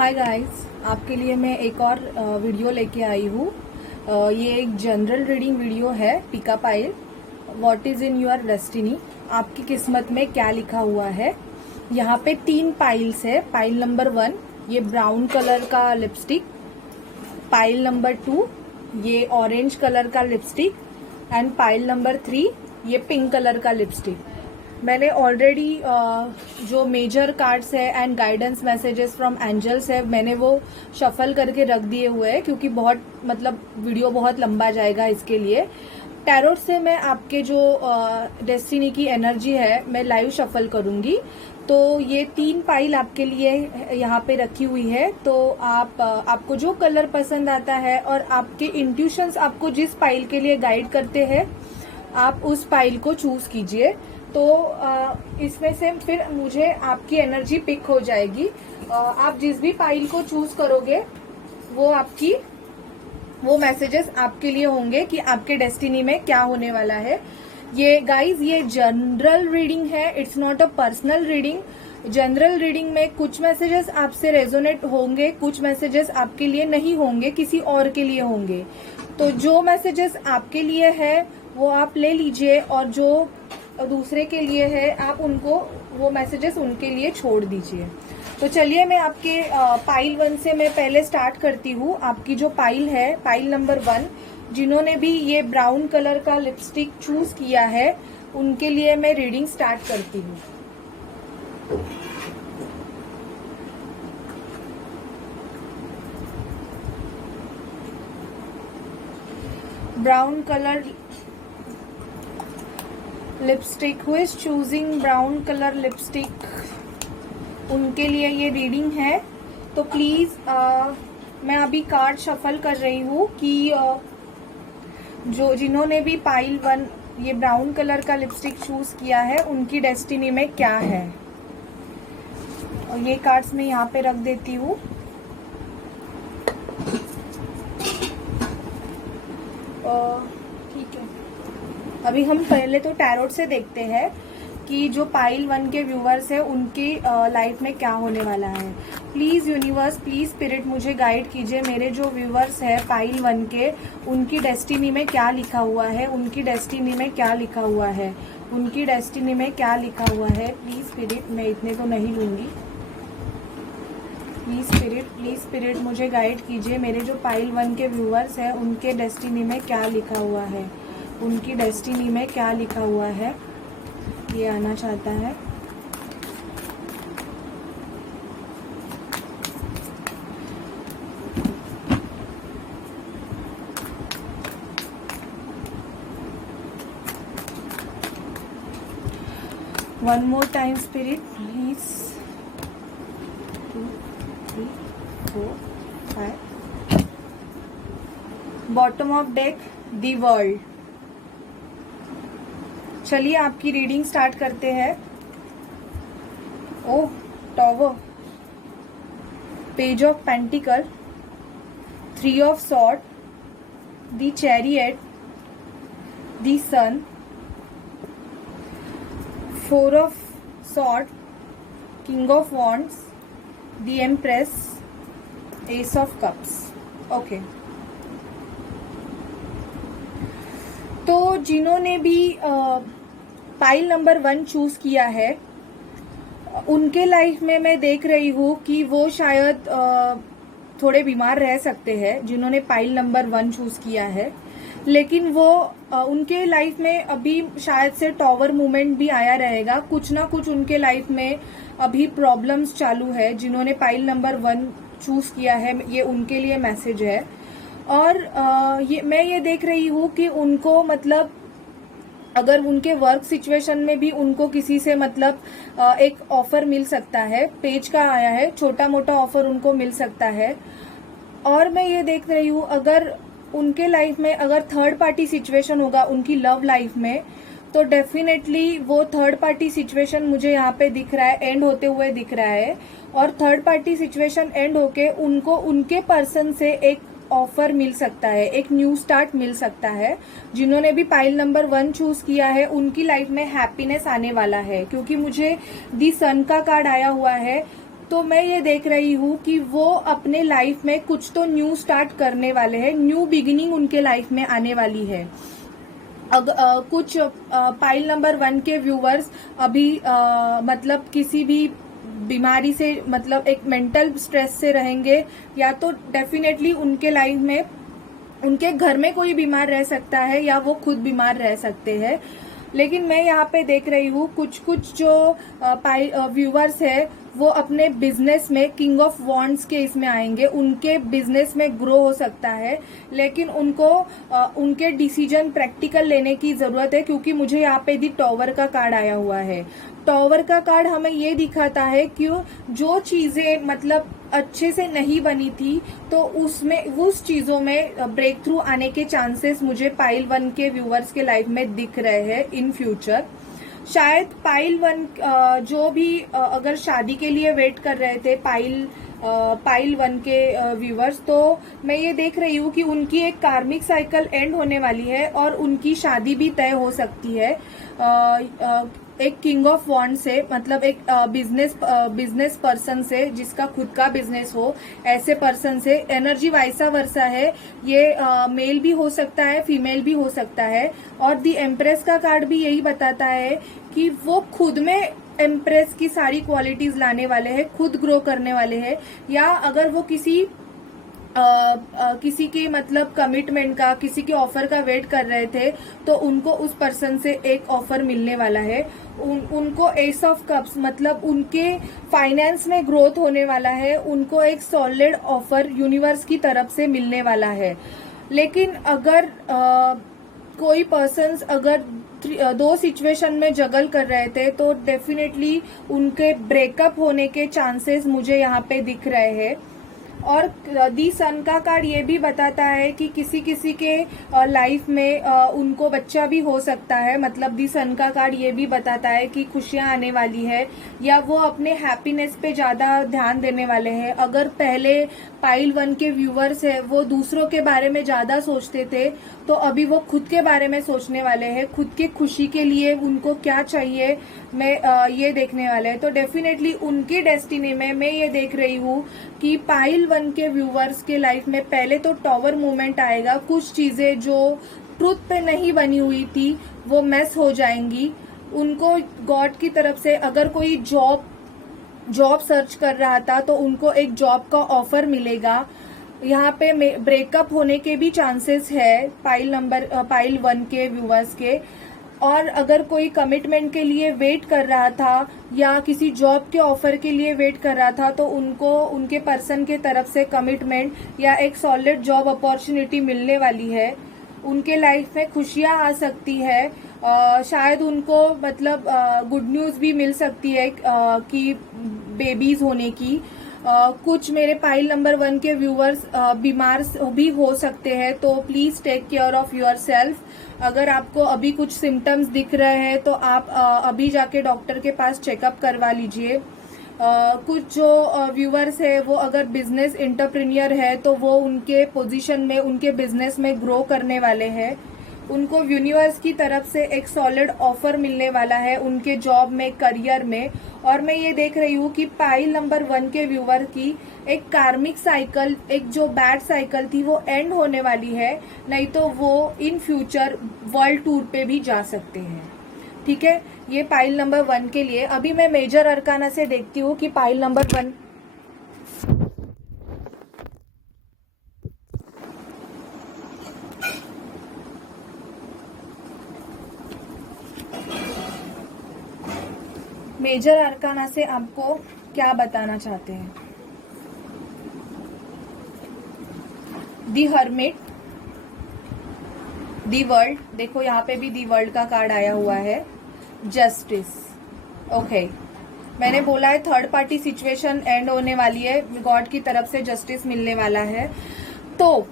Hi guys, आपके लिए मैं एक और वीडियो लेके आई हूँ। ये एक जनरल रीडिंग वीडियो है। Pick a pile, what is in your destiny, आपकी किस्मत में क्या लिखा हुआ है। यहाँ पे 3 पाइल्स है। पाइल नंबर 1 ये ब्राउन कलर का लिपस्टिक, पाइल नंबर 2 ये ऑरेंज कलर का लिपस्टिक एंड पाइल नंबर 3 ये पिंक कलर का लिपस्टिक। मैंने ऑलरेडी जो मेजर कार्ड्स है and guidance messages from angels है, मैंने वो शफल करके रख दिए हुए हैं क्योंकि वीडियो बहुत लंबा जाएगा इसके लिए। टैरोट से मैं आपके जो डेस्टिनी की एनर्जी है मैं लाइव शफल करूंगी। तो ये 3 पाइल आपके लिए यहाँ पे रखी हुई है। तो आपको जो कलर पसंद आता है और आपके इंट्यूशंस आपको जिस पाइल के लिए गाइड करते हैं, आप उस पाइल को चूज कीजिए। तो इसमें से फिर मुझे आपकी एनर्जी पिक हो जाएगी। आप जिस भी पाइल को चूज करोगे वो मैसेजेस आपके लिए होंगे कि आपके डेस्टिनी में क्या होने वाला है। ये गाइज ये जनरल रीडिंग है, it's not a personal reading. General reading में कुछ मैसेजेस आपसे रेजोनेट होंगे, कुछ मैसेजेस आपके लिए नहीं होंगे, किसी और के लिए होंगे। तो जो मैसेजेस आपके लिए है वो आप ले लीजिए और जो दूसरे के लिए है आप वो मैसेजेस उनके लिए छोड़ दीजिए। तो चलिए मैं आपके पाइल 1 से मैं पहले स्टार्ट करती हूँ। आपकी जो पाइल है, पाइल नंबर 1, जिन्होंने भी ये ब्राउन कलर का लिपस्टिक चूज किया है उनके लिए मैं रीडिंग स्टार्ट करती हूँ। Brown colour lipstick, who is choosing brown colour lipstick, उनके लिए ये रीडिंग है। तो प्लीज मैं अभी कार्ड शफल कर रही हूँ कि जिन्होंने भी पाइल 1 ये ब्राउन कलर का लिपस्टिक चूज किया है उनकी डेस्टिनी में क्या है। और ये कार्ड्स मैं यहाँ पे रख देती हूँ। ठीक है, अभी हम पहले तो टैरोट से देखते हैं कि जो पाइल 1 के व्यूवर्स है उनकी लाइफ में क्या होने वाला है। प्लीज यूनिवर्स, प्लीज स्पिरिट मुझे गाइड कीजिए। मेरे जो व्यूवर्स है पाइल 1 के, उनकी डेस्टिनी में क्या लिखा हुआ है, उनकी डेस्टिनी में क्या लिखा हुआ है, उनकी डेस्टिनी में क्या लिखा हुआ है। प्लीज स्पिरिट, मैं इतने तो नहीं लूंगी। प्लीज स्पिरिट मुझे गाइड कीजिए। मेरे जो पाइल 1 के व्यूवर्स है उनके डेस्टिनी में क्या लिखा हुआ है, उनकी डेस्टिनी में क्या लिखा हुआ है, ये आना चाहता है। One more time spirit please. 2, 3, 4, 5। Bottom of deck the world. चलिए आपकी रीडिंग स्टार्ट करते हैं। Oh, tower, page of pentacle, 3 of sword, the chariot, the sun, 4 of sword, king of wands, the empress, ace of cups. Okay, तो जिन्होंने भी pile number 1 choose किया है उनके लाइफ में मैं देख रही हूँ कि वो शायद थोड़े बीमार रह सकते हैं, जिन्होंने पाइल नंबर 1 चूज किया है। लेकिन वो उनके लाइफ में अभी शायद से टॉवर मूवमेंट भी आया रहेगा। कुछ ना कुछ उनके लाइफ में अभी प्रॉब्लम्स चालू है। जिन्होंने पाइल नंबर 1 चूज किया है ये उनके लिए मैसेज है। और मैं ये देख रही हूँ कि उनको अगर उनके वर्क सिचुएशन में भी उनको किसी से एक ऑफर मिल सकता है। पेज का आया है, छोटा मोटा ऑफर उनको मिल सकता है। और मैं ये देख रही हूँ अगर उनके लाइफ में अगर थर्ड पार्टी सिचुएशन होगा उनकी लव लाइफ में, तो डेफिनेटली वो थर्ड पार्टी सिचुएशन मुझे यहाँ पे दिख रहा है, एंड होते हुए दिख रहा है। और थर्ड पार्टी सिचुएशन एंड होके उनको उनके पर्सन से एक ऑफर मिल सकता है, एक न्यू स्टार्ट मिल सकता है। जिन्होंने भी पाइल नंबर 1 चूज किया है उनकी लाइफ में हैप्पीनेस आने वाला है, क्योंकि मुझे दी सन का कार्ड आया हुआ है। तो मैं ये देख रही हूँ कि वो अपने लाइफ में कुछ तो न्यू स्टार्ट करने वाले हैं, न्यू बिगिनिंग उनके लाइफ में आने वाली है। कुछ पाइल नंबर 1 के व्यूवर्स अभी मतलब किसी भी बीमारी से, मतलब एक मेंटल स्ट्रेस से रहेंगे, या तो डेफिनेटली उनके लाइफ में उनके घर में कोई बीमार रह सकता है या वो खुद बीमार रह सकते हैं। लेकिन मैं यहाँ पे देख रही हूँ कुछ जो व्यूवर्स है वो अपने बिजनेस में किंग ऑफ वॉन्ड्स के इसमें आएंगे, उनके बिजनेस में ग्रो हो सकता है, लेकिन उनको उनके डिसीजन प्रैक्टिकल लेने की जरूरत है, क्योंकि मुझे यहाँ पे दी टॉवर का कार्ड आया हुआ है। टॉवर का कार्ड हमें ये दिखाता है कि जो चीजें मतलब अच्छे से नहीं बनी थी तो उसमें उस चीजों में ब्रेक थ्रू आने के चांसेस मुझे पाइल 1 के व्यूवर्स के लाइफ में दिख रहे हैं इन फ्यूचर। शायद पाइल 1 जो भी अगर शादी के लिए वेट कर रहे थे पाइल 1 के व्यूवर्स, तो मैं ये देख रही हूँ कि उनकी एक कार्मिक साइकिल एंड होने वाली है और उनकी शादी भी तय हो सकती है एक किंग ऑफ वॉन्ड से, मतलब एक बिजनेस पर्सन से जिसका खुद का बिजनेस हो, ऐसे पर्सन से। एनर्जी वाइसा वर्सा है, ये मेल भी हो सकता है, फीमेल भी हो सकता है। और दी एम्प्रेस का कार्ड भी यही बताता है कि वो खुद में एम्प्रेस की सारी क्वालिटीज लाने वाले हैं, खुद ग्रो करने वाले हैं, या अगर वो किसी के मतलब कमिटमेंट का, किसी के ऑफर का वेट कर रहे थे तो उनको उस पर्सन से एक ऑफर मिलने वाला है। उनको एस ऑफ कप्स मतलब उनके फाइनेंस में ग्रोथ होने वाला है, उनको एक सॉलिड ऑफर यूनिवर्स की तरफ से मिलने वाला है। लेकिन अगर कोई पर्सन्स अगर 2 सिचुएशन में जगल कर रहे थे तो डेफिनेटली उनके ब्रेकअप होने के चांसेस मुझे यहाँ पे दिख रहे हैं। और दी सन का कार्ड ये भी बताता है कि किसी किसी के लाइफ में उनको बच्चा भी हो सकता है। मतलब दी सन का कार्ड ये भी बताता है कि खुशियां आने वाली है, या वो अपने हैप्पीनेस पे ज्यादा ध्यान देने वाले हैं। अगर पहले पाइल 1 के व्यूवर्स है वो दूसरों के बारे में ज्यादा सोचते थे, तो अभी वो खुद के बारे में सोचने वाले हैं, खुद के खुशी के लिए उनको क्या चाहिए मैं ये देखने वाले हैं। तो डेफिनेटली उनकी डेस्टिनी में मैं ये देख रही हूँ कि पाइल 1 के व्यूवर्स के लाइफ में पहले तो टॉवर मूवमेंट आएगा, कुछ चीजें जो ट्रुथ पे नहीं बनी हुई थी वो मेस हो जाएंगी। उनको गॉड की तरफ से अगर कोई जॉब सर्च कर रहा था तो उनको एक जॉब का ऑफर मिलेगा। यहाँ पे ब्रेकअप होने के भी चांसेस है पाइल 1 के व्यूवर्स के। और अगर कोई कमिटमेंट के लिए वेट कर रहा था या किसी जॉब के ऑफर के लिए वेट कर रहा था तो उनको उनके पर्सन के तरफ से कमिटमेंट या एक सॉलिड जॉब अपॉर्चुनिटी मिलने वाली है। उनके लाइफ में खुशियां आ सकती है, शायद उनको मतलब गुड न्यूज भी मिल सकती है कि बेबीज होने की। कुछ मेरे पाइल नंबर 1 के व्यूवर्स बीमार भी हो सकते हैं, तो please take care of yourself. अगर आपको अभी कुछ सिम्टम्स दिख रहे हैं तो आप अभी जाके डॉक्टर के पास चेकअप करवा लीजिए। कुछ जो व्यूवर्स है वो अगर बिजनेस एंटरप्रेन्योर है तो वो उनके पोजीशन में, उनके बिजनेस में ग्रो करने वाले हैं। उनको यूनिवर्स की तरफ से एक सॉलिड ऑफर मिलने वाला है उनके जॉब में, करियर में। और मैं ये देख रही हूँ कि पाइल नंबर 1 के व्यूवर की एक कार्मिक साइकिल, एक जो बैड साइकिल थी वो एंड होने वाली है, नहीं तो वो इन फ्यूचर वर्ल्ड टूर पे भी जा सकते हैं। ठीक है, ये पाइल नंबर 1 के लिए। अभी मैं मेजर अरकाना से देखती हूँ कि पाइल नंबर 1 मेजर अरकाना से आपको क्या बताना चाहते हैं। दी हर्मिट, दी वर्ल्ड, देखो यहाँ पे भी दी वर्ल्ड का कार्ड आया हुआ है। जस्टिस, ओके, मैंने बोला है थर्ड पार्टी सिचुएशन एंड होने वाली है, गॉड की तरफ से जस्टिस मिलने वाला है। तो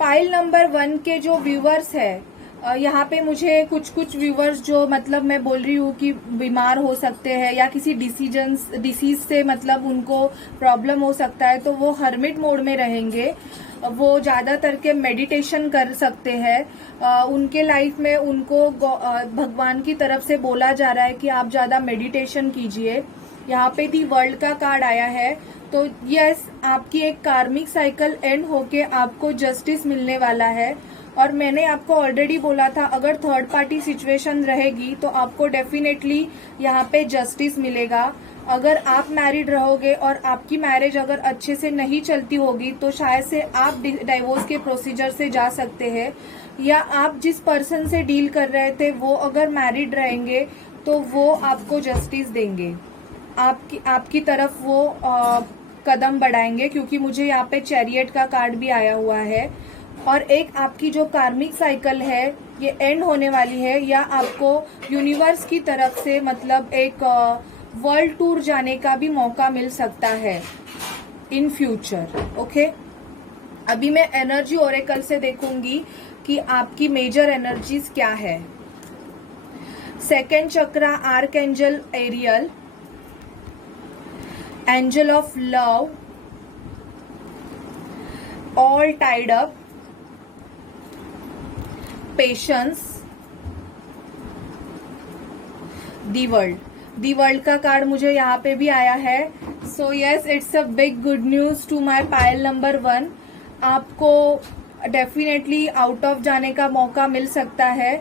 पाइल नंबर 1 के जो व्यूवर्स है, यहाँ पे मुझे कुछ व्यूवर्स जो मतलब मैं बोल रही हूँ कि बीमार हो सकते हैं या किसी डिसीज से मतलब उनको प्रॉब्लम हो सकता है, तो वो हर्मिट मोड में रहेंगे। वो ज्यादातर के मेडिटेशन कर सकते हैं। उनके लाइफ में उनको भगवान की तरफ से बोला जा रहा है कि आप ज्यादा मेडिटेशन कीजिए। यहाँ पे दी वर्ल्ड का कार्ड आया है। तो यस, आपकी एक कार्मिक साइकिल एंड होके आपको जस्टिस मिलने वाला है। और मैंने आपको ऑलरेडी बोला था, अगर थर्ड पार्टी सिचुएशन रहेगी तो आपको डेफिनेटली यहाँ पे जस्टिस मिलेगा। अगर आप मैरिड रहोगे और आपकी मैरिज अगर अच्छे से नहीं चलती होगी तो शायद से आप डाइवोर्स के प्रोसीजर से जा सकते हैं, या आप जिस पर्सन से डील कर रहे थे वो अगर मैरिड रहेंगे तो वो आपको जस्टिस देंगे, आपकी तरफ वो कदम बढ़ाएंगे, क्योंकि मुझे यहाँ पे चैरियट का कार्ड भी आया हुआ है। और एक आपकी जो कार्मिक साइकिल है ये एंड होने वाली है, या आपको यूनिवर्स की तरफ से मतलब एक वर्ल्ड टूर जाने का भी मौका मिल सकता है इन फ्यूचर। ओके, अभी मैं एनर्जी ओरेकल से देखूंगी कि आपकी मेजर एनर्जीज क्या है। Second chakra archangel Ariel, angel of love, all tied up, patience, the world का कार्ड मुझे यहाँ पे भी आया है। So yes, it's a big good news to my pile number 1। आपको डेफिनेटली आउट ऑफ जाने का मौका मिल सकता है,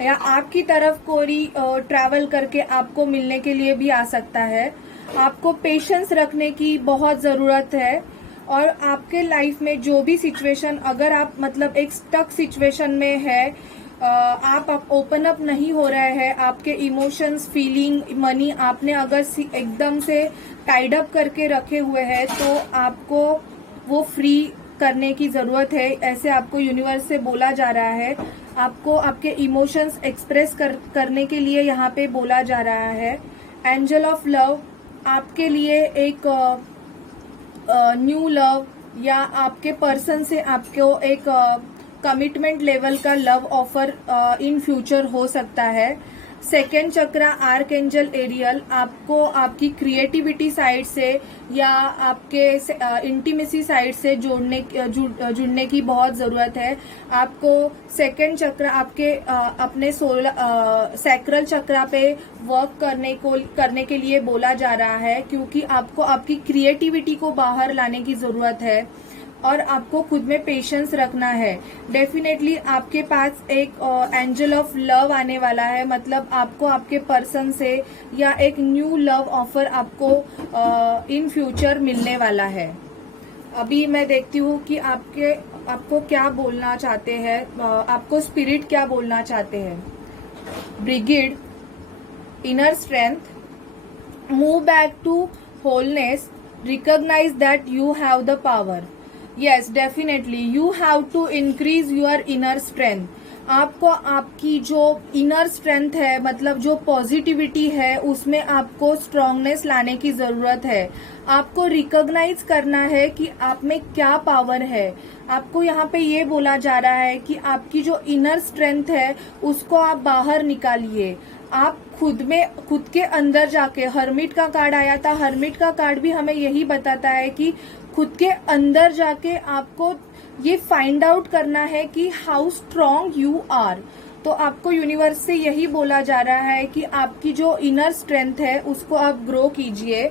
या आपकी तरफ कोई ट्रैवल करके आपको मिलने के लिए भी आ सकता है। आपको पेशेंस रखने की बहुत ज़रूरत है, और आपके लाइफ में जो भी सिचुएशन, अगर आप मतलब एक स्टक सिचुएशन में है, आप ओपन अप नहीं हो रहे हैं, आपके इमोशंस, फीलिंग, मनी आपने अगर एकदम से टाइड अप करके रखे हुए हैं तो आपको वो फ्री करने की ज़रूरत है, ऐसे आपको यूनिवर्स से बोला जा रहा है। आपको आपके इमोशंस एक्सप्रेस करने के लिए यहाँ पे बोला जा रहा है। एंजल ऑफ लव आपके लिए एक न्यू लव, या आपके पर्सन से आपको एक कमिटमेंट लेवल का लव ऑफर इन फ्यूचर हो सकता है। सेकेंड चक्रा आर्कएंजल एरियल, आपको आपकी क्रिएटिविटी साइड से या आपके इंटीमेसी साइड से जुड़ने की बहुत ज़रूरत है। आपको सेकेंड चक्रा आपके अपने सैक्रल चक्रा पे वर्क करने के लिए बोला जा रहा है, क्योंकि आपको आपकी क्रिएटिविटी को बाहर लाने की ज़रूरत है और आपको खुद में पेशेंस रखना है। डेफिनेटली आपके पास एक एंजल ऑफ लव आने वाला है, मतलब आपको आपके पर्सन से या एक न्यू लव ऑफर आपको इन फ्यूचर मिलने वाला है। अभी मैं देखती हूँ कि आपको क्या बोलना चाहते हैं, आपको स्पिरिट क्या बोलना चाहते हैं। Brigade, inner strength, move back to wholeness, recognise that you have the power. Yes, definitely you have to increase your inner strength. आपको आपकी जो इनर स्ट्रेंथ है, मतलब जो पॉजिटिविटी है, उसमें आपको स्ट्रांगनेस लाने की ज़रूरत है। आपको रिकॉग्नाइज करना है कि आप में क्या पावर है। आपको यहाँ पे ये बोला जा रहा है कि आपकी जो इनर स्ट्रेंथ है उसको आप बाहर निकालिए। आप खुद के अंदर जाके, हर्मिट का कार्ड आया था, हर्मिट का कार्ड भी हमें यही बताता है कि खुद के अंदर जाके आपको ये फाइंड आउट करना है कि हाउ स्ट्रांग यू आर। तो आपको यूनिवर्स से यही बोला जा रहा है कि आपकी जो इनर स्ट्रेंथ है उसको आप ग्रो कीजिए।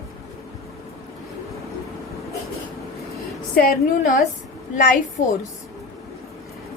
सेरेन्यूस, life force,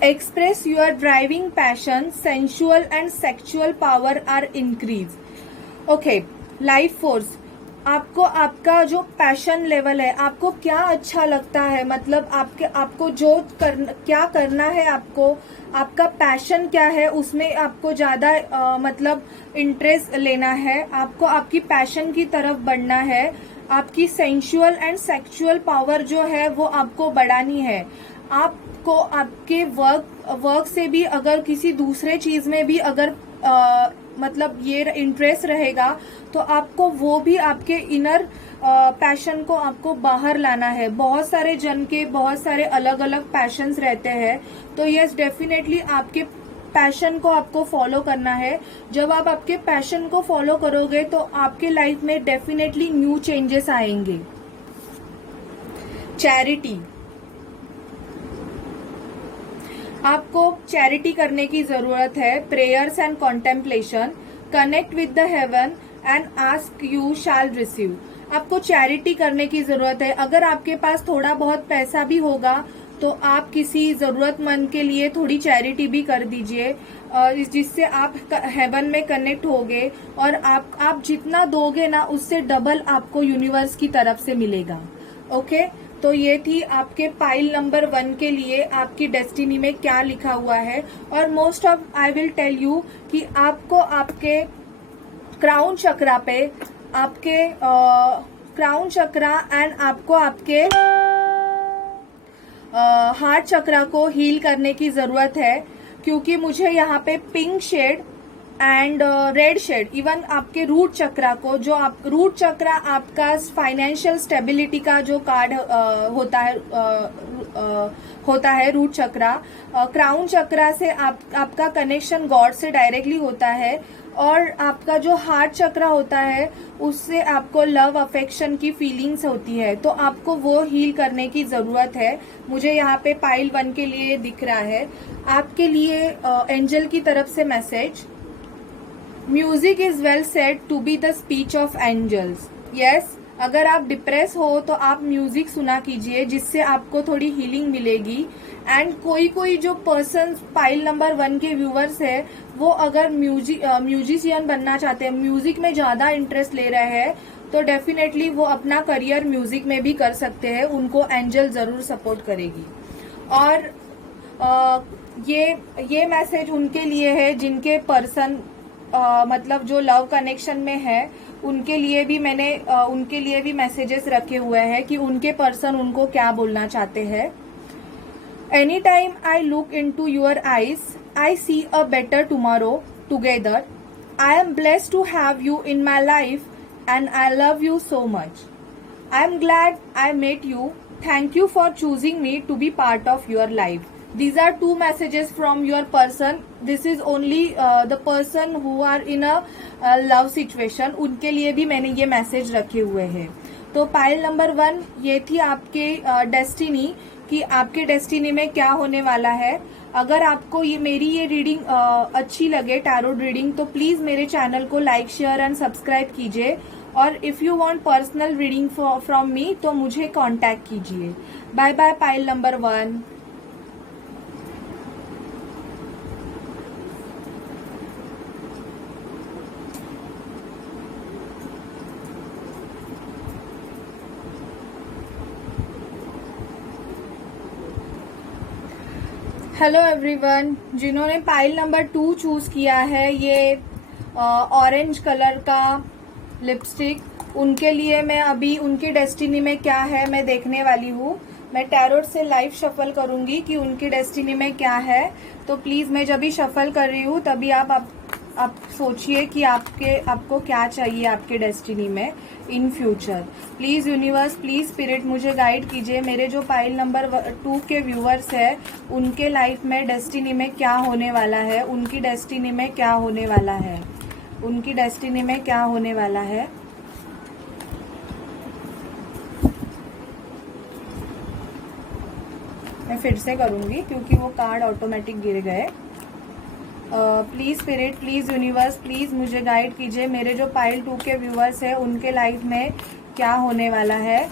express your driving passion, sensual and sexual power are increase. Okay, life force, आपको आपका जो पैशन लेवल है, आपको क्या अच्छा लगता है, मतलब आपको जो क्या करना है, आपका पैशन क्या है, उसमें आपको ज्यादा मतलब इंटरेस्ट लेना है। आपको आपकी पैशन की तरफ बढ़ना है। आपकी सेंसुअल एंड सेक्सुअल पावर जो है वो आपको बढ़ानी है। आपको आपके वर्क से भी, अगर किसी दूसरे चीज में भी अगर मतलब ये इंटरेस्ट रहेगा तो आपको वो भी आपके इनर पैशन को आपको बाहर लाना है। बहुत सारे जन के बहुत सारे अलग अलग पैशंस रहते हैं, तो यस, डेफिनेटली आपके पैशन को आपको फॉलो करना है। जब आप आपके पैशन को फॉलो करोगे तो आपके लाइफ में डेफिनेटली न्यू चेंजेस आएंगे। चैरिटी, आपको चैरिटी करने की जरूरत है। Prayers and contemplation, connect with the haven, and ask you shall receive. आपको चैरिटी करने की जरूरत है। अगर आपके पास थोड़ा बहुत पैसा भी होगा तो आप किसी जरूरतमंद के लिए थोड़ी चैरिटी भी कर दीजिए, जिससे आप हेवन में कनेक्ट होगे और आप जितना दोगे ना उससे डबल आपको यूनिवर्स की तरफ से मिलेगा। ओके, तो ये थी आपके पाइल नंबर 1 के लिए आपकी डेस्टिनी में क्या लिखा हुआ है। और most of I will tell you कि आपको आपके क्राउन चक्रा पे, आपके क्राउन चक्रा एंड आपको आपके हार्ट चक्रा को हील करने की जरूरत है, क्योंकि मुझे यहाँ पे pink shade and red shade, even आपके रूट चक्रा को, जो आप रूट चक्रा आपका फाइनेंशियल स्टेबिलिटी का जो कार्ड होता है रूट चक्रा। क्राउन चक्रा से आपका कनेक्शन गॉड से डायरेक्टली होता है, और आपका जो हार्ट चक्रा होता है उससे आपको लव अफेक्शन की फीलिंग्स होती है, तो आपको वो हील करने की जरूरत है। मुझे यहाँ पे पाइल 1 के लिए दिख रहा है आपके लिए एंजल की तरफ से message, music is well said to be the speech of angels. Yes, अगर आप डिप्रेस हो तो आप म्यूजिक सुना कीजिए, जिससे आपको थोड़ी हीलिंग मिलेगी। एंड कोई जो पर्सन पाइल नंबर 1 के व्यूवर्स है, वो अगर म्यूजिशियन बनना चाहते हैं, म्यूजिक में ज्यादा इंटरेस्ट ले रहे हैं, तो डेफिनेटली वो अपना करियर म्यूजिक में भी कर सकते हैं। उनको एंजल जरूर सपोर्ट करेगी। और ये मैसेज उनके लिए है जिनके पर्सन मतलब जो लव कनेक्शन में है, उनके लिए भी मैसेजेस रखे हुए हैं कि उनके पर्सन उनको क्या बोलना चाहते हैं। Any time I look into your eyes I see a better tomorrow together. I am blessed to have you in my life and I love you so much. I am glad I met you. Thank you for choosing me to be part of your life. These are 2 messages from your person. This is only the person who are in a love situation. उनके लिए भी मैंने ये message रखे हुए हैं। तो pile number 1 ये थी आपके डेस्टिनी, कि आपके डेस्टिनी में क्या होने वाला है। अगर आपको मेरी ये रीडिंग अच्छी लगे, टैरोट रीडिंग, तो प्लीज मेरे चैनल को लाइक, शेयर एंड सब्सक्राइब कीजिए। और if you want personal reading from me तो मुझे कांटेक्ट कीजिए। Bye bye pile number 1। Hello everyone, जिन्होंने पाइल नंबर 2 चूज किया है, ये ऑरेंज कलर का लिपस्टिक, उनके लिए मैं अभी उनकी डेस्टिनी में क्या है मैं देखने वाली हूँ। मैं टैरोट से लाइव शफल करूंगी कि उनकी डेस्टिनी में क्या है। तो प्लीज मैं जब भी शफल कर रही हूँ तभी आप सोचिए कि आपको क्या चाहिए आपके डेस्टिनी में in future. Please universe, please spirit मुझे गाइड कीजिए। मेरे जो पाइल नंबर 2 के व्यूअर्स है, उनके लाइफ में डेस्टिनी में क्या होने वाला है, उनकी डेस्टिनी में क्या होने वाला है, उनकी डेस्टिनी में क्या होने वाला है। मैं फिर से करूंगी क्योंकि वो कार्ड ऑटोमेटिक गिर गए। Please spirit, please universe, please मुझे गाइड कीजिए। मेरे जो पाइल 2 के व्यूअर्स है, उनके लाइफ में क्या होने वाला है,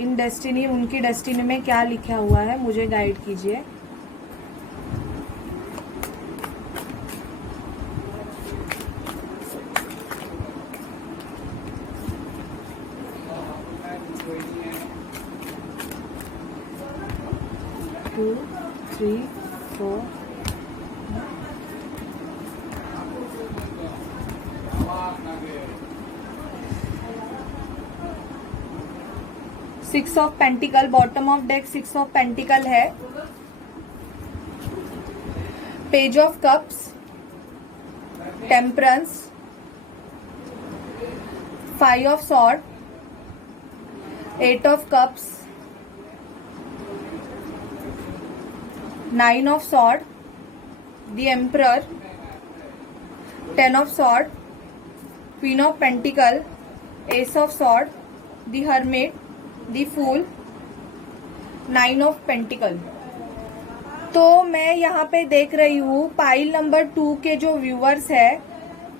इन डेस्टिनी, उनकी डेस्टिनी में क्या लिखा हुआ है, मुझे गाइड कीजिए। Two, 3, 4 6 of pentacle, bottom of deck 6 of pentacle है। Page of cups, temperance, 5 of sword, 8 of cups, 9 of sword, the emperor, 10 of sword, queen of pentacle, ace of sword, the hermit, the fool, 9 of pentacle. तो मैं यहाँ पे देख रही हूँ pile number 2 के जो व्यूअर्स है,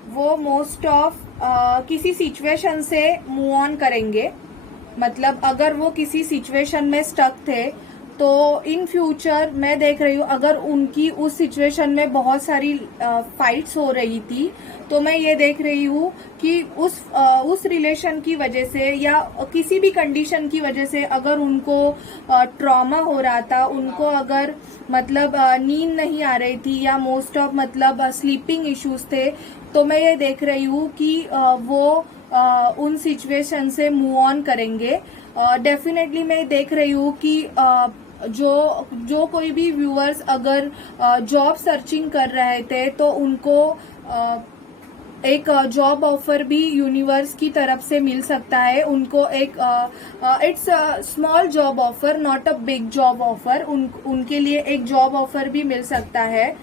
वो मोस्ट ऑफ किसी सिचुएशन से मूव ऑन करेंगे। मतलब अगर वो किसी सिचुएशन में स्टक थे तो इन फ्यूचर मैं देख रही हूँ, अगर उनकी उस सिचुएशन में बहुत सारी फाइट्स हो रही थी, तो मैं ये देख रही हूँ कि उस रिलेशन की वजह से या किसी भी कंडीशन की वजह से अगर उनको ट्रॉमा हो रहा था, उनको अगर मतलब नींद नहीं आ रही थी या मोस्ट ऑफ मतलब स्लीपिंग इश्यूज थे, तो मैं ये देख रही हूँ कि वो उन सिचुएशन से मूव ऑन करेंगे। डेफिनेटली मैं देख रही हूँ कि जो कोई भी व्यूअर्स अगर जॉब सर्चिंग कर रहे थे तो उनको एक जॉब ऑफर भी यूनिवर्स की तरफ से मिल सकता है। उनको एक it's small job offer, not a big job offer, उनके लिए एक जॉब ऑफर भी मिल सकता है।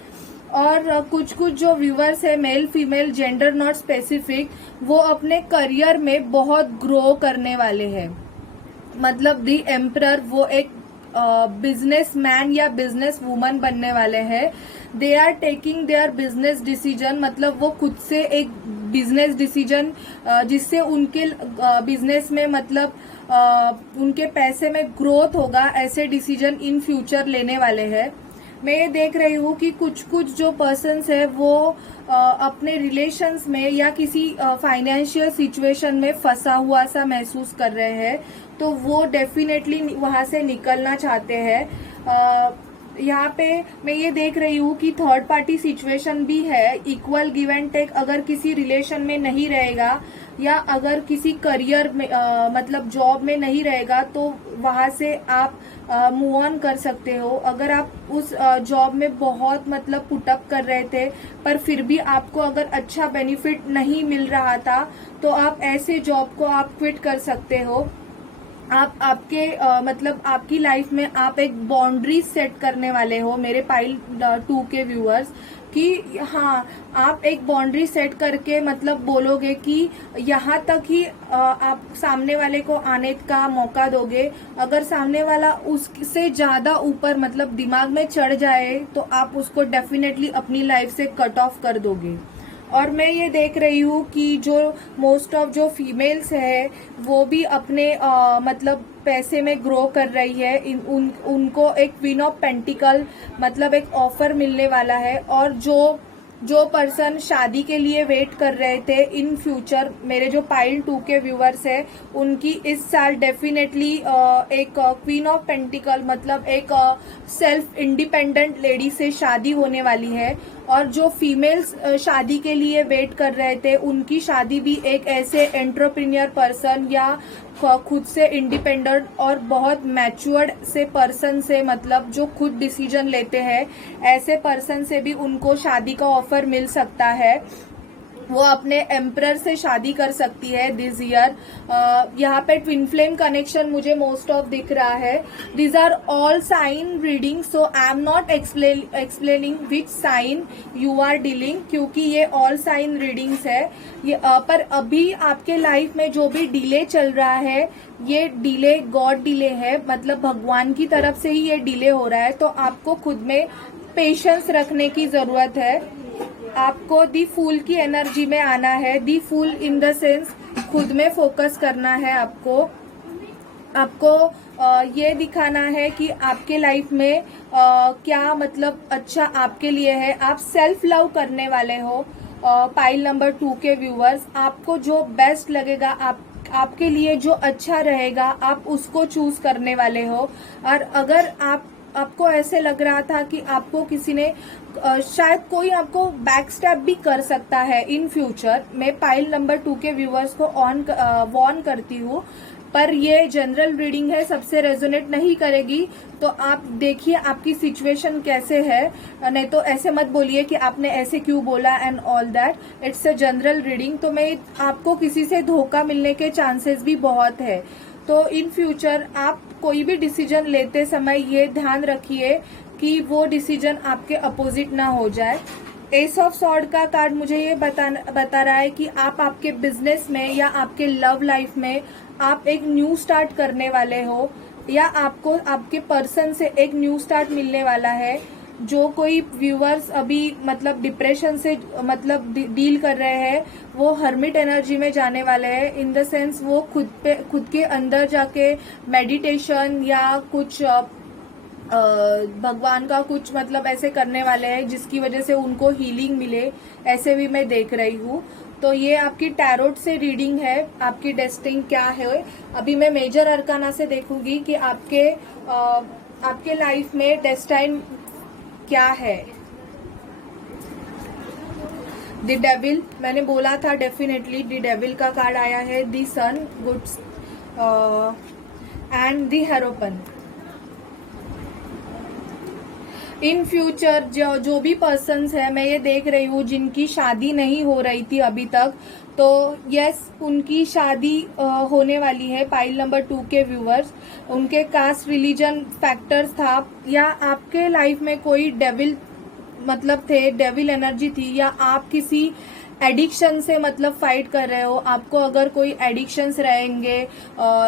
और कुछ जो व्यूअर्स है, male female gender not specific, वो अपने करियर में बहुत ग्रो करने वाले हैं। मतलब दी एम्परर वो एक बिजनेस मैन या बिजनेस वुमन बनने वाले हैं। They are taking their business decision, मतलब वो खुद से एक बिजनेस डिसीजन जिससे उनके बिजनेस में मतलब उनके पैसे में ग्रोथ होगा, ऐसे डिसीजन इन फ्यूचर लेने वाले हैं। मैं ये देख रही हूँ कि कुछ जो पर्सन्स है वो अपने रिलेशंस में या किसी फाइनेंशियल सिचुएशन में फंसा हुआ सा महसूस कर रहे हैं, तो वो डेफिनेटली वहां से निकलना चाहते हैं। यहाँ पे मैं ये देख रही हूँ कि थर्ड पार्टी सिचुएशन भी है। इक्वल गिव एंड टेक अगर किसी रिलेशन में नहीं रहेगा या अगर किसी करियर में मतलब जॉब में नहीं रहेगा, तो वहां से आप मूव ऑन कर सकते हो। अगर आप उस जॉब में बहुत मतलब पुटअप कर रहे थे पर फिर भी आपको अगर अच्छा बेनिफिट नहीं मिल रहा था, तो आप ऐसे जॉब को आप क्विट कर सकते हो। आप आपके मतलब आपकी लाइफ में आप एक बाउंड्री सेट करने वाले हो मेरे पाइल 2 के व्यूअर्स, कि हाँ आप एक बाउंड्री सेट करके मतलब बोलोगे कि यहाँ तक ही आप सामने वाले को आने का मौका दोगे। अगर सामने वाला उससे ज्यादा ऊपर मतलब दिमाग में चढ़ जाए तो आप उसको डेफिनेटली अपनी लाइफ से कट ऑफ कर दोगे। और मैं ये देख रही हूँ कि जो मोस्ट ऑफ जो फीमेल्स है वो भी अपने मतलब पैसे में ग्रो कर रही है। उनको एक क्वीन ऑफ पेंटिकल मतलब एक ऑफर मिलने वाला है। और जो पर्सन शादी के लिए वेट कर रहे थे इन फ्यूचर, मेरे जो पाइल 2 के व्यूअर्स है, उनकी इस साल डेफिनेटली एक क्वीन ऑफ पेंटिकल मतलब एक सेल्फ इंडिपेंडेंट लेडी से शादी होने वाली है। और जो फीमेल्स शादी के लिए वेट कर रहे थे, उनकी शादी भी एक ऐसे एंटरप्रेन्योर पर्सन या खुद से इंडिपेंडेंट और बहुत मैच्योर्ड से पर्सन से, मतलब जो खुद डिसीजन लेते हैं, ऐसे पर्सन से भी उनको शादी का ऑफर मिल सकता है। वो अपने एम्परर से शादी कर सकती है दिस ईयर। यहाँ पे ट्विन फ्लेम कनेक्शन मुझे मोस्ट ऑफ दिख रहा है। These are all sign reading, so I am not explaining which sign you are dealing, क्योंकि ये ऑल साइन रीडिंग्स है। ये पर अभी आपके लाइफ में जो भी डिले चल रहा है, ये डिले गॉड डिले है, मतलब भगवान की तरफ से ही ये डिले हो रहा है। तो आपको खुद में पेशेंस रखने की जरूरत है। आपको दी फूल की एनर्जी में आना है। दी फूल इन द सेंस खुद में फोकस करना है। आपको ये दिखाना है कि आपके लाइफ में क्या मतलब अच्छा आपके लिए है। आप सेल्फ लव करने वाले हो। पाइल नंबर 2 के व्यूअर्स, आपको जो बेस्ट लगेगा, आपके लिए जो अच्छा रहेगा, आप उसको चूज करने वाले हो। और अगर आपको ऐसे लग रहा था कि आपको किसी ने शायद कोई आपको बैक स्टेप भी कर सकता है इन फ्यूचर, मैं पाइल नंबर 2 के व्यूअर्स को वॉर्न करती हूँ। पर ये जनरल रीडिंग है, सबसे रेजोनेट नहीं करेगी। तो आप देखिए आपकी सिचुएशन कैसे है, नहीं तो ऐसे मत बोलिए कि आपने ऐसे क्यों बोला and all that. It's a general reading. तो मैं आपको किसी से धोखा मिलने के चांसेस भी बहुत है। तो इन फ्यूचर आप कोई भी डिसीजन लेते समय ये ध्यान रखिए कि वो डिसीजन आपके अपोजिट ना हो जाए। एस ऑफ सॉर्ड का कार्ड मुझे ये बता रहा है कि आप आपके बिजनेस में या आपके लव लाइफ में आप एक न्यू स्टार्ट करने वाले हो, या आपको आपके पर्सन से एक न्यू स्टार्ट मिलने वाला है। जो कोई व्यूअर्स अभी मतलब डिप्रेशन से मतलब डील कर रहे हैं, वो हर्मिट एनर्जी में जाने वाले हैं। इन द सेंस वो खुद के अंदर जाके मेडिटेशन या कुछ भगवान का कुछ मतलब ऐसे करने वाले हैं जिसकी वजह से उनको हीलिंग मिले, ऐसे भी मैं देख रही हूँ। तो ये आपकी टैरोट से रीडिंग है, आपकी डेस्टिनी क्या है। अभी मैं मेजर अरकाना से देखूंगी कि आपके लाइफ में डेस्टाइन क्या है। द डेविल, मैंने बोला था डेफिनेटली द डेविल का कार्ड आया है। The sun, goods and the hierophant. In future जो भी पर्सन्स है, मैं ये देख रही हूँ जिनकी शादी नहीं हो रही थी अभी तक, तो यस उनकी शादी होने वाली है। पाइल नंबर 2 के व्यूअर्स, उनके कास्ट रिलीजन फैक्टर्स था, या आपके लाइफ में कोई डेविल मतलब थे, डेविल एनर्जी थी, या आप किसी एडिक्शन से मतलब फाइट कर रहे हो। आपको अगर कोई एडिक्शंस रहेंगे,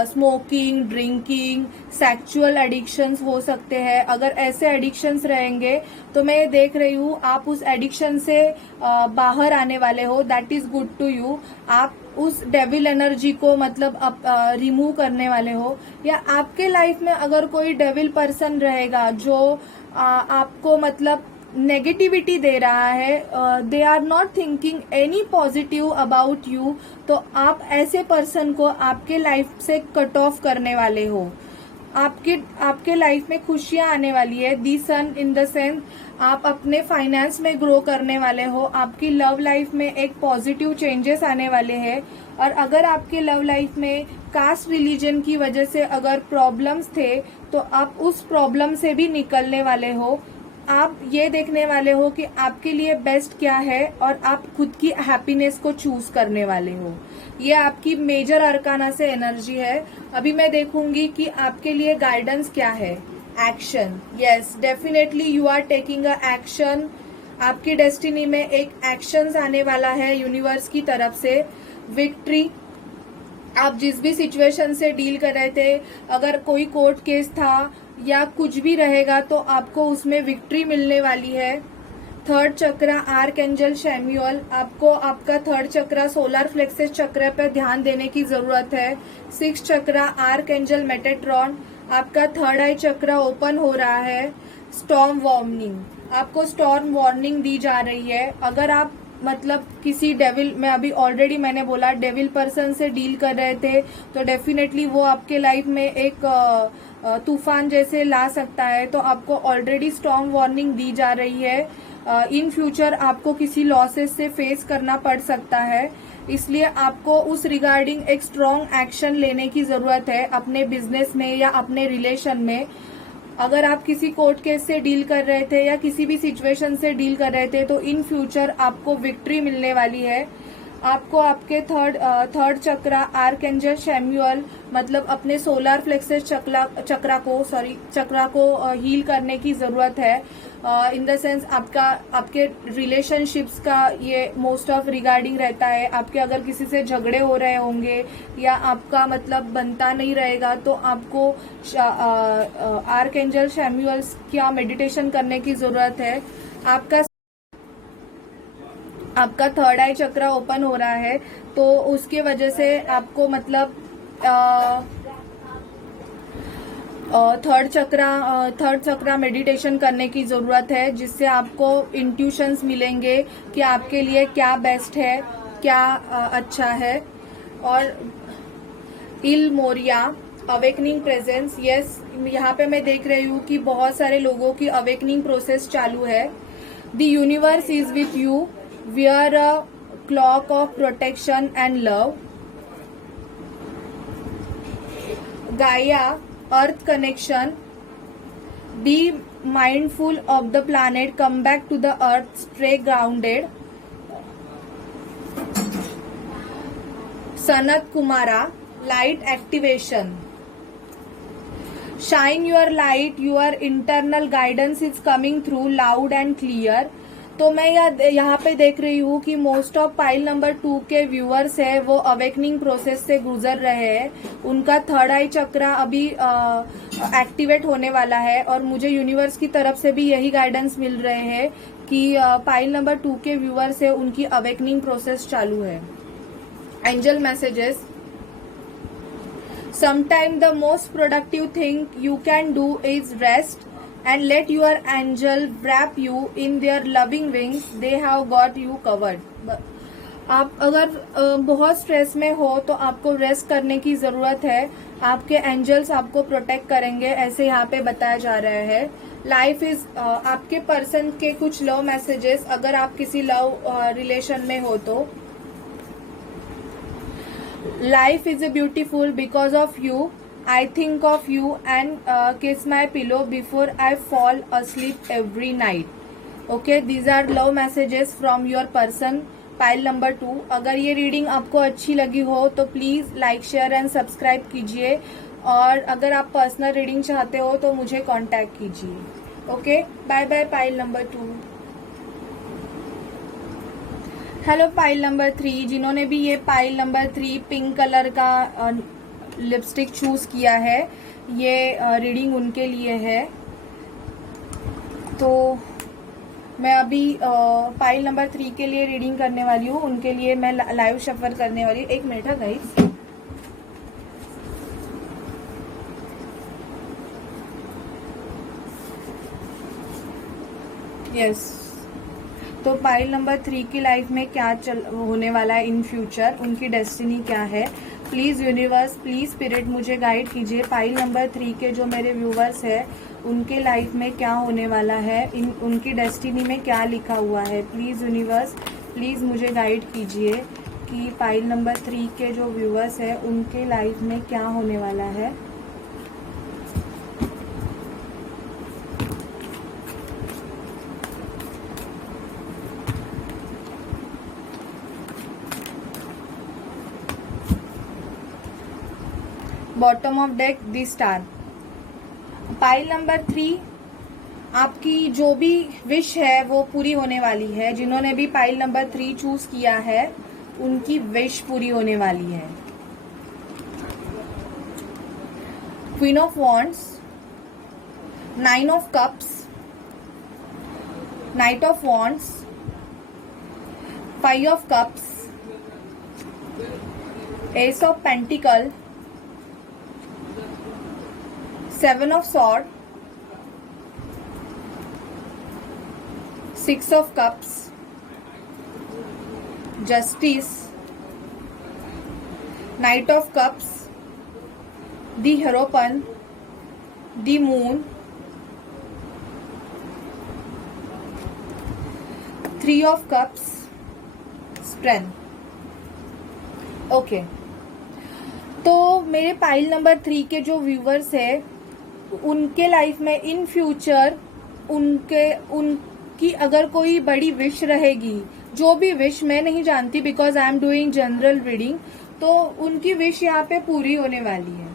स्मोकिंग, ड्रिंकिंग, सेक्सुअल एडिक्शंस हो सकते हैं। अगर ऐसे एडिक्शंस रहेंगे तो मैं ये देख रही हूँ आप उस एडिक्शन से बाहर आने वाले हो। That is good to you. आप उस डेविल एनर्जी को मतलब रिमूव करने वाले हो। या आपके लाइफ में अगर कोई डेविल पर्सन रहेगा जो आपको मतलब नेगेटिविटी दे रहा है, they are not thinking any positive about you, तो आप ऐसे पर्सन को आपके लाइफ से कट ऑफ करने वाले हो। आपके लाइफ में खुशियां आने वाली है। दी सन इन द सेंस आप अपने फाइनेंस में ग्रो करने वाले हो। आपकी लव लाइफ में एक पॉजिटिव चेंजेस आने वाले हैं। और अगर आपके लव लाइफ में कास्ट रिलीजन की वजह से अगर प्रॉब्लम्स थे, तो आप उस प्रॉब्लम से भी निकलने वाले हो। आप ये देखने वाले हो कि आपके लिए बेस्ट क्या है और आप खुद की हैप्पीनेस को चूज करने वाले हो। ये आपकी मेजर अरकाना से एनर्जी है। अभी मैं देखूंगी कि आपके लिए गाइडेंस क्या है। Action, yes definitely you are taking a action. आपकी डेस्टिनी में एक एक्शन आने वाला है यूनिवर्स की तरफ से। विक्ट्री, आप जिस भी सिचुएशन से डील कर रहे थे, अगर कोई कोर्ट केस था या कुछ भी रहेगा, तो आपको उसमें विक्ट्री मिलने वाली है। थर्ड चक्र आर्कएंजल शैम्यूअल, आपको आपका थर्ड चक्र सोलर प्लेक्सस चक्र पर ध्यान देने की जरूरत है। सिक्स चक्र आर्कएंजल मेटाट्रॉन, आपका थर्ड आई चक्र ओपन हो रहा है। स्टॉर्म वार्निंग, आपको स्टॉर्म वार्निंग दी जा रही है। अगर आप मतलब किसी डेविल में, अभी ऑलरेडी मैंने बोला डेविल पर्सन से डील कर रहे थे, तो डेफिनेटली वो आपके लाइफ में एक तूफान जैसे ला सकता है। तो आपको ऑलरेडी स्टॉर्म वार्निंग दी जा रही है। इन फ्यूचर आपको किसी लॉसेस से फेस करना पड़ सकता है, इसलिए आपको उस रिगार्डिंग एक स्ट्रॉन्ग एक्शन लेने की जरूरत है अपने बिजनेस में या अपने रिलेशन में। अगर आप किसी कोर्ट केस से डील कर रहे थे या किसी भी सिचुएशन से डील कर रहे थे, तो इन फ्यूचर आपको विक्ट्री मिलने वाली है। आपको आपके थर्ड चक्र आर्कएंजल शैम्यूअल मतलब अपने सोलर प्लेक्सस चक्रा को हील करने की जरूरत है। इन द सेंस आपके रिलेशनशिप्स का ये मोस्ट ऑफ रिगार्डिंग रहता है। आपके अगर किसी से झगड़े हो रहे होंगे या आपका मतलब बनता नहीं रहेगा, तो आपको आर्कएंजल शैम्यूअल का मेडिटेशन करने की जरूरत है। आपका थर्ड आई चक्र ओपन हो रहा है, तो उसके वजह से आपको मतलब थर्ड चक्र मेडिटेशन करने की जरूरत है, जिससे आपको इंट्यूशंस मिलेंगे कि आपके लिए क्या बेस्ट है, क्या अच्छा है। और इल मोरिया अवेकनिंग प्रेजेंस, यस यहाँ पे मैं देख रही हूँ कि बहुत सारे लोगों की अवेकनिंग प्रोसेस चालू है। The universe is with you, wear a clock of protection and love. Gaia, earth connection, be mindful of the planet, come back to the earth, stay grounded. Sanat Kumara, light activation, shine your light, your internal guidance is coming through loud and clear. तो मैं यहाँ पे देख रही हूँ कि most of pile number 2 के viewers है वो अवेकनिंग प्रोसेस से गुजर रहे हैं। उनका थर्ड आई चक्रा अभी एक्टिवेट होने वाला है और मुझे यूनिवर्स की तरफ से भी यही गाइडेंस मिल रहे हैं कि पाइल नंबर 2 के व्यूअर्स है उनकी अवेकनिंग प्रोसेस चालू है। Angel messages, sometime the most productive thing you can do is rest and let your angel wrap you in their loving wings. They have got you covered. आप अगर बहुत stress में हो तो आपको रेस्ट करने की ज़रूरत है। आपके एंजल्स आपको प्रोटेक्ट करेंगे, ऐसे यहाँ पे बताया जा रहा है। लाइफ इज आपके पर्सन के कुछ लव मैसेजेस, अगर आप किसी लव रिलेशन में हो तो, life is a beautiful because of you, I think of you and kiss my pillow before I fall asleep every night. Okay, these are love messages from your person, pile number 2. अगर ये reading आपको अच्छी लगी हो तो please like, share and subscribe कीजिए, और अगर आप पर्सनल रीडिंग चाहते हो तो मुझे कांटेक्ट कीजिए। Okay, bye bye pile number 2। Hello pile number 3, जिन्होंने भी ये पाइल नंबर 3 पिंक कलर का लिपस्टिक चूज किया है, ये रीडिंग उनके लिए है। तो मैं अभी पाइल नंबर 3 के लिए रीडिंग करने वाली हूँ, उनके लिए मैं लाइव शफल करने वाली हूँ। एक मिनट है गाइस। यस, तो पाइल नंबर 3 की लाइफ में क्या होने वाला है इन फ्यूचर, उनकी डेस्टिनी क्या है। प्लीज़ यूनिवर्स, प्लीज़ स्पिरिट मुझे गाइड कीजिए। पाइल नंबर 3 के जो मेरे व्यूवर्स है उनके लाइफ में क्या होने वाला है, उनकी डेस्टिनी में क्या लिखा हुआ है। प्लीज़ यूनिवर्स, प्लीज़ मुझे गाइड कीजिए कि पाइल नंबर 3 के जो व्यूवर्स है उनके लाइफ में क्या होने वाला है। Bottom of deck the star. Pile number 3, आपकी जो भी विश है वो पूरी होने वाली है। जिन्होंने भी पाइल नंबर 3 चूज किया है उनकी विश पूरी होने वाली है। Queen of wands, 9 of cups, night of wands, 5 of cups, S of pentacle, 7 of sword, 6 of cups, justice, knight of cups, the hierophant, the moon, 3 of cups, strength। Okay, तो मेरे pile number 3 के जो viewers है उनके life में in future उनकी अगर कोई बड़ी विश रहेगी, जो भी विश मैं नहीं जानती because I am doing general reading, तो उनकी विश यहाँ पे पूरी होने वाली है।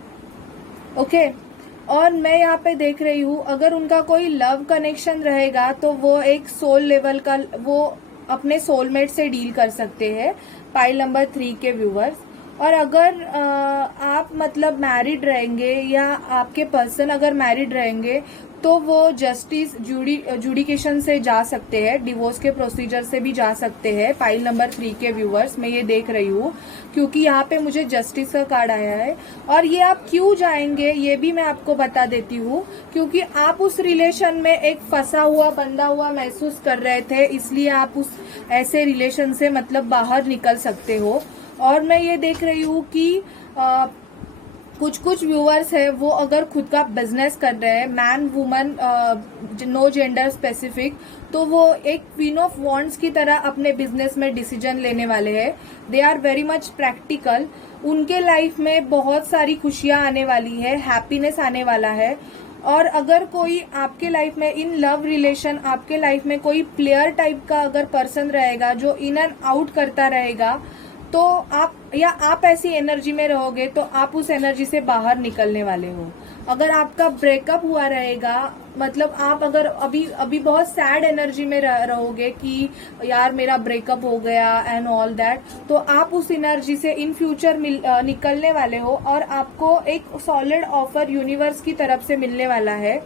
ओके, और मैं यहाँ पे देख रही हूँ अगर उनका कोई लव कनेक्शन रहेगा तो वो एक सोल लेवल का, वो अपने सोलमेट से डील कर सकते हैं पाइल नंबर 3 के व्यूवर्स। और अगर आप मतलब मैरिड रहेंगे या आपके पर्सन अगर मैरिड रहेंगे तो वो जस्टिस जुडिकेशन से जा सकते हैं, डिवोर्स के प्रोसीजर से भी जा सकते हैं। पाइल नंबर 3 के व्यूवर्स, मैं ये देख रही हूँ क्योंकि यहाँ पे मुझे जस्टिस का कार्ड आया है। और ये आप क्यों जाएंगे ये भी मैं आपको बता देती हूँ, क्योंकि आप उस रिलेशन में एक फंसा हुआ बंधा हुआ महसूस कर रहे थे, इसलिए आप उस ऐसे रिलेशन से मतलब बाहर निकल सकते हो। और मैं ये देख रही हूँ कि कुछ व्यूअर्स है वो अगर खुद का बिजनेस कर रहे हैं, man woman no gender specific, तो वो एक क्वीन ऑफ वॉन्ड्स की तरह अपने बिजनेस में डिसीजन लेने वाले हैं। They are very much practical. उनके लाइफ में बहुत सारी खुशियां आने वाली है, हैप्पीनेस आने वाला है। और अगर कोई आपके लाइफ में इन लव रिलेशन, आपके लाइफ में कोई प्लेयर टाइप का अगर पर्सन रहेगा जो इन एंड आउट करता रहेगा, तो आप या आप ऐसी एनर्जी में रहोगे तो आप उस एनर्जी से बाहर निकलने वाले हो। अगर आपका ब्रेकअप हुआ रहेगा, मतलब आप अगर अभी अभी बहुत सैड एनर्जी में रहोगे कि यार मेरा ब्रेकअप हो गया एंड ऑल दैट, तो आप उस एनर्जी से इन फ्यूचर निकलने वाले हो और आपको एक सॉलिड ऑफर यूनिवर्स की तरफ से मिलने वाला है।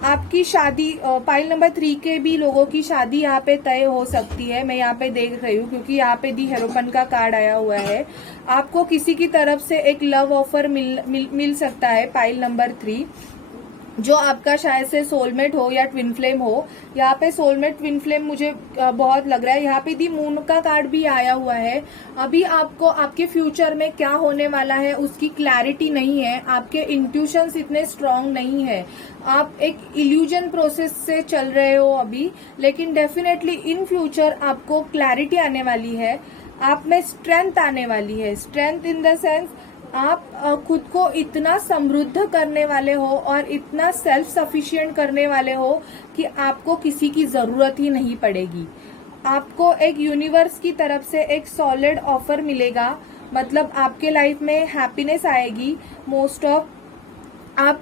आपकी शादी, पाइल नंबर 3 के भी लोगों की शादी यहाँ पे तय हो सकती है, मैं यहाँ पे देख रही हूँ, क्योंकि यहाँ पे दी हेरोपन का कार्ड आया हुआ है। आपको किसी की तरफ से एक लव ऑफर मिल सकता है, पाइल नंबर 3, जो आपका शायद से सोलमेट हो या ट्विन फ्लेम हो। यहाँ पे सोलमेट ट्विन फ्लेम मुझे बहुत लग रहा है। यहाँ पे दी मून का कार्ड भी आया हुआ है। अभी आपको आपके फ्यूचर में क्या होने वाला है उसकी क्लैरिटी नहीं है, आपके इंट्यूशंस इतने स्ट्रांग नहीं है, आप एक इल्यूजन प्रोसेस से चल रहे हो अभी, लेकिन डेफिनेटली इन फ्यूचर आपको क्लैरिटी आने वाली है, आप में स्ट्रेंथ आने वाली है। स्ट्रेंथ इन द सेंस आप खुद को इतना समृद्ध करने वाले हो और इतना सेल्फ सफिशिएंट करने वाले हो कि आपको किसी की जरूरत ही नहीं पड़ेगी। आपको एक यूनिवर्स की तरफ से एक सॉलिड ऑफर मिलेगा, मतलब आपके लाइफ में हैप्पीनेस आएगी। मोस्ट ऑफ आप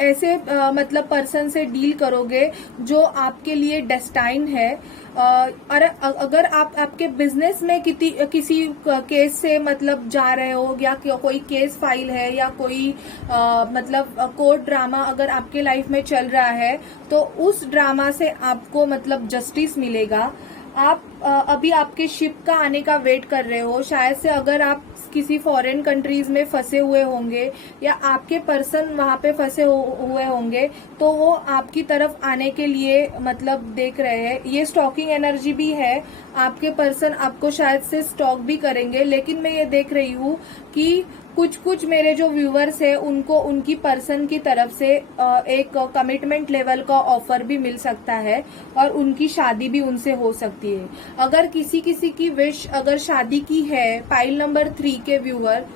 ऐसे मतलब पर्सन से डील करोगे जो आपके लिए डेस्टाइन है। और अगर आप आपके बिजनेस में किसी केस से मतलब जा रहे हो, या कोई केस फाइल है, या कोई मतलब कोर्ट ड्रामा अगर आपके लाइफ में चल रहा है, तो उस ड्रामा से आपको मतलब जस्टिस मिलेगा। आप अभी आपके शिप का आने का वेट कर रहे हो, शायद से अगर आप किसी फॉरेन कंट्रीज में फंसे हुए होंगे या आपके पर्सन वहां पे फंसे हुए होंगे, तो वो आपकी तरफ आने के लिए मतलब देख रहे हैं। ये स्टॉकिंग एनर्जी भी है, आपके पर्सन आपको शायद से स्टॉक भी करेंगे, लेकिन मैं ये देख रही हूँ कि कुछ मेरे जो व्यूअर्स है उनको उनकी पर्सन की तरफ से एक कमिटमेंट लेवल का ऑफर भी मिल सकता है और उनकी शादी भी उनसे हो सकती है। अगर किसी की विश अगर शादी की है, पाइल नंबर 3 के व्यूअर,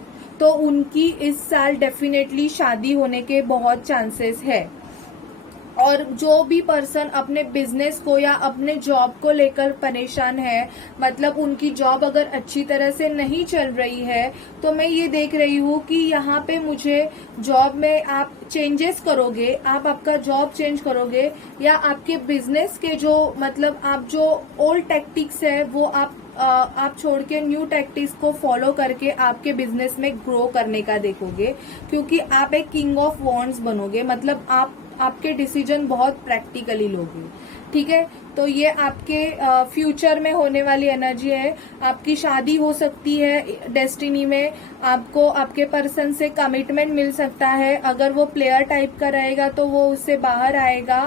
तो उनकी इस साल डेफिनेटली शादी होने के बहुत चांसेस है। और जो भी पर्सन अपने बिजनेस को या अपने जॉब को लेकर परेशान है, मतलब उनकी जॉब अगर अच्छी तरह से नहीं चल रही है, तो मैं ये देख रही हूँ कि यहाँ पे मुझे जॉब में आप चेंजेस करोगे, आप आपका जॉब चेंज करोगे, या आपके बिजनेस के जो मतलब आप जो ओल्ड टैक्टिक्स है वो आप छोड़ के न्यू टैक्टिक्स को फॉलो करके आपके बिजनेस में ग्रो करने का देखोगे, क्योंकि आप एक किंग ऑफ वॉन्ड्स बनोगे, मतलब आपके डिसीजन बहुत प्रैक्टिकली लोगे। ठीक है, तो ये आपके फ्यूचर में होने वाली एनर्जी है। आपकी शादी हो सकती है डेस्टिनी में, आपको आपके पर्सन से कमिटमेंट मिल सकता है। अगर वो प्लेयर टाइप का रहेगा तो वो उससे बाहर आएगा।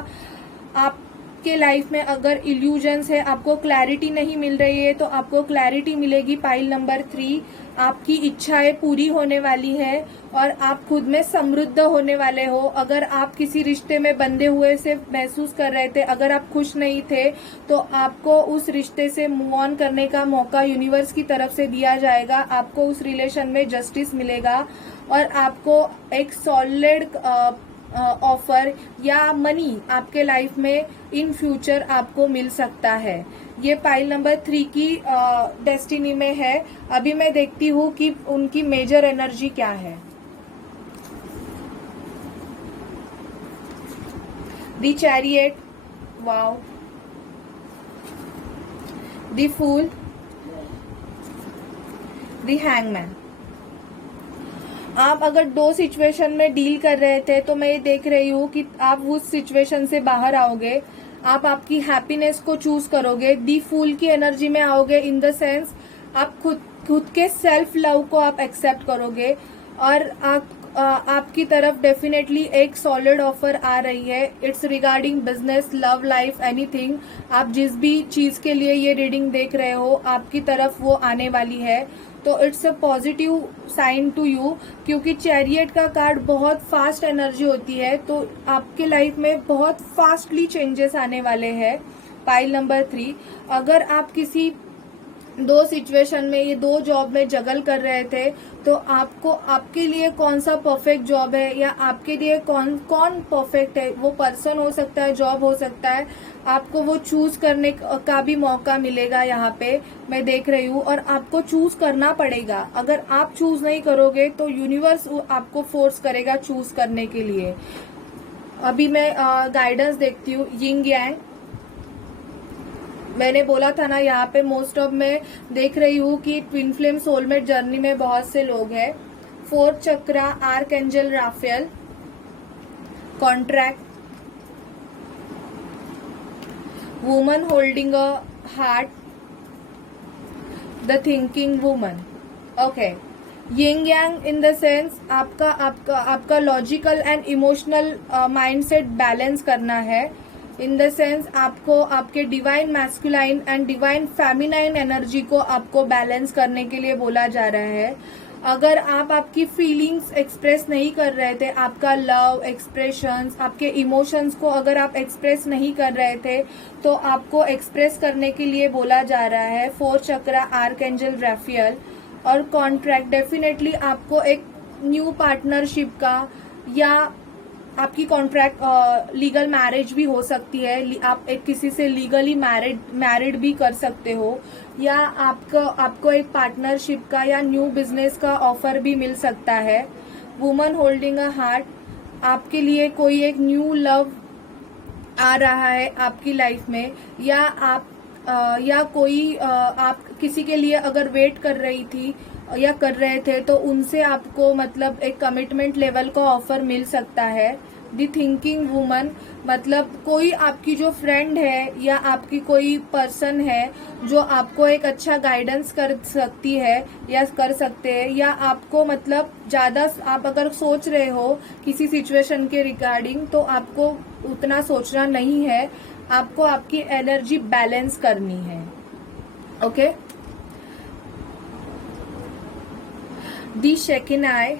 आपके लाइफ में अगर इल्यूजन्स है, आपको क्लैरिटी नहीं मिल रही है, तो आपको क्लैरिटी मिलेगी। पाइल नंबर 3, आपकी इच्छाएं पूरी होने वाली है और आप खुद में समृद्ध होने वाले हो। अगर आप किसी रिश्ते में बंधे हुए से महसूस कर रहे थे, अगर आप खुश नहीं थे, तो आपको उस रिश्ते से मूव ऑन करने का मौका यूनिवर्स की तरफ से दिया जाएगा। आपको उस रिलेशन में जस्टिस मिलेगा और आपको एक सॉलिड ऑफर या मनी आपके लाइफ में इन फ्यूचर आपको मिल सकता है। ये पाइल नंबर 3 की डेस्टिनी में है। अभी मैं देखती हूँ कि उनकी मेजर एनर्जी क्या है। The chariot, wow, the fool, the hangman. आप अगर 2 सिचुएशन में डील कर रहे थे, तो मैं ये देख रही हूँ कि आप उस सिचुएशन से बाहर आओगे। आप आपकी हैप्पीनेस को चूज करोगे, दी फूल की एनर्जी में आओगे, इन द सेंस आप खुद के सेल्फ लव को आप एक्सेप्ट करोगे और आपकी तरफ डेफिनेटली एक सॉलिड ऑफर आ रही है। It's regarding business, love life, anything. आप जिस भी चीज के लिए ये रीडिंग देख रहे हो, आपकी तरफ वो आने वाली है, तो it's a positive sign to you, क्योंकि चैरियट का कार्ड बहुत फास्ट एनर्जी होती है, तो आपके लाइफ में बहुत फास्टली चेंजेस आने वाले हैं। पाइल नंबर 3, अगर आप किसी 2 सिचुएशन में, ये 2 जॉब में जगल कर रहे थे, तो आपको आपके लिए कौन सा परफेक्ट जॉब है या आपके लिए कौन कौन परफेक्ट है, वो पर्सन हो सकता है, जॉब हो सकता है, आपको वो चूज करने का भी मौका मिलेगा यहाँ पे मैं देख रही हूँ। और आपको चूज करना पड़ेगा, अगर आप चूज नहीं करोगे तो यूनिवर्स आपको फोर्स करेगा चूज करने के लिए। अभी मैं गाइडेंस देखती हूँ। यिंग यांग, मैंने बोला था ना यहाँ पे मोस्ट ऑफ मैं देख रही हूँ कि ट्विन फ्लेम सोलमेट जर्नी में बहुत से लोग हैं। Fourth chakra, archangel Raphael, contract, woman holding a heart, the thinking woman. Okay, yin yang in the sense आपका logical and emotional mindset balance करना है। इन द सेंस आपको आपके divine masculine and divine feminine energy को आपको balance करने के लिए बोला जा रहा है। अगर आप आपकी फीलिंग्स एक्सप्रेस नहीं कर रहे थे, आपका लव एक्सप्रेशंस, आपके इमोशंस को अगर आप एक्सप्रेस नहीं कर रहे थे तो आपको एक्सप्रेस करने के लिए बोला जा रहा है। फोर्थ चक्रा, आर्कएंजल राफेल और कॉन्ट्रैक्ट। डेफिनेटली आपको एक न्यू पार्टनरशिप का या आपकी कॉन्ट्रैक्ट लीगल मैरिज भी हो सकती है, आप एक किसी से लीगली मैरिड भी कर सकते हो, या आपको एक पार्टनरशिप का या न्यू बिजनेस का ऑफर भी मिल सकता है। वुमन होल्डिंग अ हार्ट, आपके लिए कोई एक न्यू लव आ रहा है आपकी लाइफ में, या आप किसी के लिए अगर वेट कर रही थी या कर रहे थे तो उनसे आपको मतलब एक कमिटमेंट लेवल का ऑफर मिल सकता है। दी थिंकिंग वुमन, मतलब कोई आपकी जो फ्रेंड है या आपकी कोई पर्सन है जो आपको एक अच्छा गाइडेंस कर सकती है या कर सकते हैं, या आपको मतलब ज्यादा आप अगर सोच रहे हो किसी सिचुएशन के रिगार्डिंग तो आपको उतना सोचना नहीं है, आपको आपकी एनर्जी बैलेंस करनी है। Okay, the Shekinah,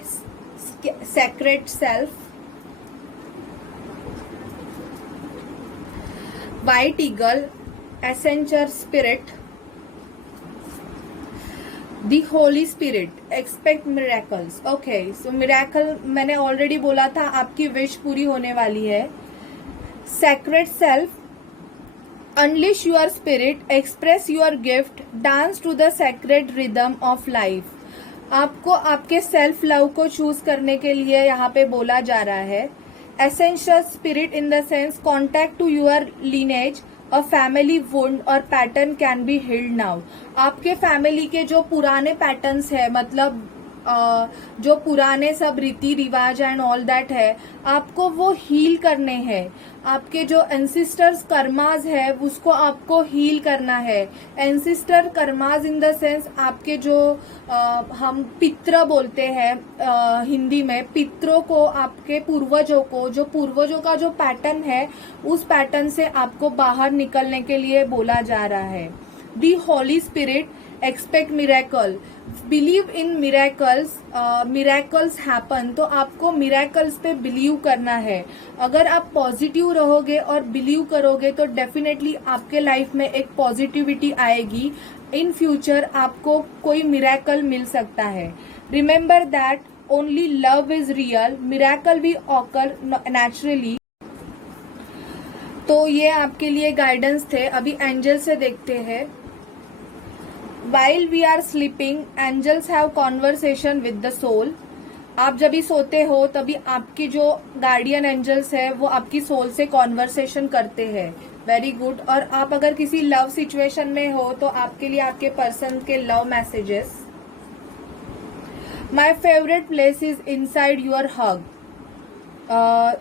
secret self, white eagle, ancestor spirit, the holy spirit, expect miracles. Okay, so miracle मैंने ऑलरेडी बोला था, आपकी विश पूरी होने वाली है। Secret self, unleash your spirit, express your gift, dance to the secret rhythm of life. आपको आपके सेल्फ लव को चूज करने के लिए यहाँ पे बोला जा रहा है। Essential spirit in the sense contact to your lineage, a family wound or pattern can be healed now. आपके फैमिली के जो पुराने पैटर्न्स है, मतलब जो पुराने सब रीति रिवाज एंड ऑल दैट है, आपको वो हील करने हैं। आपके जो एंसिस्टर्स कर्माज है उसको आपको हील करना है। Ancestor karmas in the sense आपके जो हम पित्र बोलते हैं हिंदी में, पितरों को, आपके पूर्वजों को, जो पूर्वजों का जो पैटर्न है उस पैटर्न से आपको बाहर निकलने के लिए बोला जा रहा है। The holy spirit, expect miracle, believe in miracles, miracles happen. तो आपको मिरेकल्स पे बिलीव करना है। अगर आप पॉजिटिव रहोगे और बिलीव करोगे तो डेफिनेटली आपके लाइफ में एक पॉजिटिविटी आएगी। इन फ्यूचर आपको कोई मिरेकल मिल सकता है। Remember that only love is real, miracle भी ऑकर नेचुरली। तो ये आपके लिए गाइडेंस थे। अभी एंजल से देखते हैं। While we are sleeping, angels have conversation with the soul. आप जब भी सोते हो तभी आपकी जो गार्डियन एंजल्स है वो आपकी सोल से कॉन्वर्सेशन करते हैं। Very good. और आप अगर किसी लव सिचुएशन में हो तो आपके लिए आपके पर्सन के love messages. My favourite place is inside your hug.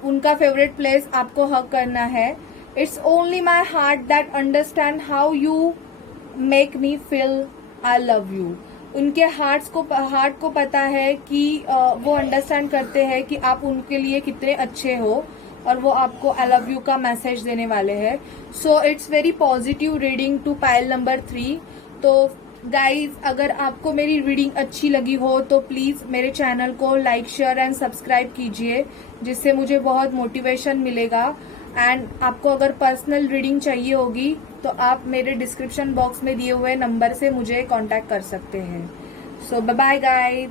उनका फेवरेट प्लेस आपको हग करना है। It's only my heart that understand how you make me feel I love you. उनके हार्ट को पता है कि वो अंडरस्टैंड करते हैं कि आप उनके लिए कितने अच्छे हो और वो आपको आई लव यू का मैसेज देने वाले हैं। So it's very positive reading to pile number 3। तो गाइज, अगर आपको मेरी रीडिंग अच्छी लगी हो तो प्लीज मेरे चैनल को लाइक, शेयर एंड सब्सक्राइब कीजिए, जिससे मुझे बहुत मोटिवेशन मिलेगा। एंड आपको अगर पर्सनल रीडिंग चाहिए होगी तो आप मेरे डिस्क्रिप्शन बॉक्स में दिए हुए नंबर से मुझे कांटेक्ट कर सकते हैं। सो बाय बाय गाइज।